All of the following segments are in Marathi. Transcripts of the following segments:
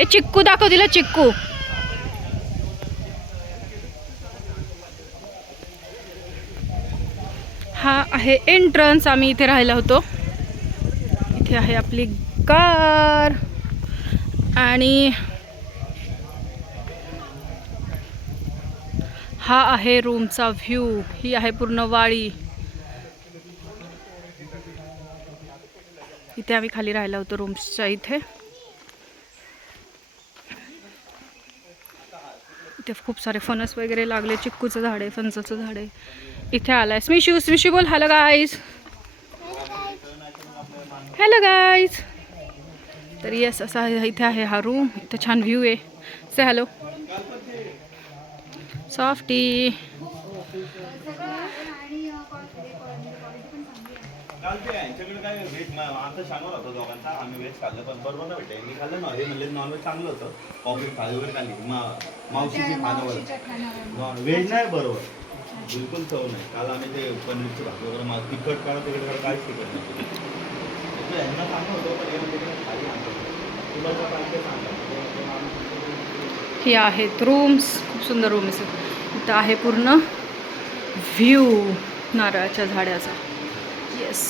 ए चिक्कू दाखव तिला चिक्कू. हा आहे एंट्रन्स. आम्ही इथे राहिला होतो. इथे आहे आपली कार आणि हा आहे रूमचा व्ह्यू. ही आहे पूर्ण वाडी. इथे आम्ही खाली राहिला होतो रूम्सच्या इथे. इथे खूप सारे फणस वगैरे लागले. चिक्कूचं झाड आहे, फणसाचं झाड आहे. इथे आलाय स्मिशू. स्मिशू बोल हॅलो गाईज. Hello guys. तर येस असा इथे आहे हा रूम. इथे छान व्ह्यू आहे. से हॅलो सॉफ्टी. यांच्याकडे काय व्हेज आता सांगणार होतो दोघांचा. आम्ही व्हेज खाल्लं पण बरोबर नाही भेटलं. मी खाल्लं ना हे म्हणले नॉनव्हेज चांगलं होतं. कॉफी खाली वगैरे खाल्ली मावशीची खाणं व्हेज नाही बरोबर बिलकुल चव नाही. काल आम्ही ते पनीरची भाजी वगैरे तिखट काढत तिकडे काहीच तिखट नव्हतं. यांना चांगलं होतं पण हे म्हणजे खाली आणतो तुला काय सांगा. हे आहेत रूम्स. खूप सुंदर रूम्स आहेत. इथं आहे पूर्ण व्ह्यू नारळाच्या झाडाचा. येस.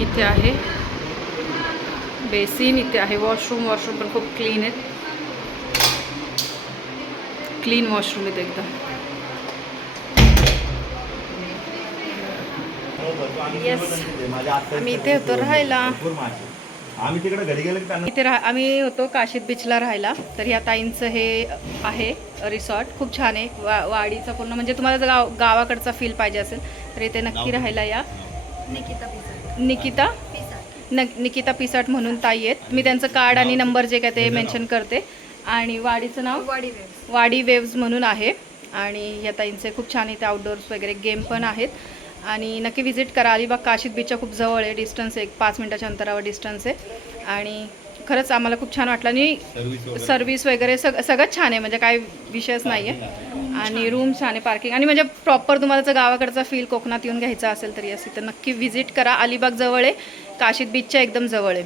इथे आहे बेसिन. इथे आहे वॉशरूम. वॉशरूम पण खूप क्लीन आहेत. क्लीन वॉशरूम आहेत एकदम. येस. आम्ही इथे होतो राहायला. आम्ही तिकडे घरी गेलो इथे आम्ही होतो काशीद बीचला राहायला. तर ह्या ताईंचं हे आहे रिसॉर्ट. खूप छान आहे. वाडीचा पूर्ण म्हणजे तुम्हाला जर गावाकडचा फील पाहिजे असेल तर इथे नक्की राहायला या. निकिता पिसाट म्हणून ताई आहेत. मी त्यांचं कार्ड आणि नंबर जे काय ते मेन्शन करते. आणि वाडीचं नाव वाडी वेव्ज म्हणून आहे. आणि या ताईंचे खूप छान इथे आउटडोअर्स वगैरे गेम पण आहेत. आणि नक्की विजिट करा. अलिबाग काशीद बीचच्या खूप जवळ आहे. डिस्टन्स आहे 5 मिनिटाच्या अंतरावर डिस्टन्स आहे. आणि खरंच आम्हाला खूप छान वाटलं. आणि सर्व्हिस वगैरे सगळंच छान आहे. म्हणजे काही विषयच नाही आहे. आणि रूम छान आहे. पार्किंग आणि म्हणजे प्रॉपर तुम्हाला जर गावाकडचा फील कोकणात येऊन घ्यायचा असेल तर येस इथं नक्की विजिट करा. अलिबाग जवळ आहे. काशीद बीचच्या एकदम जवळ आहे.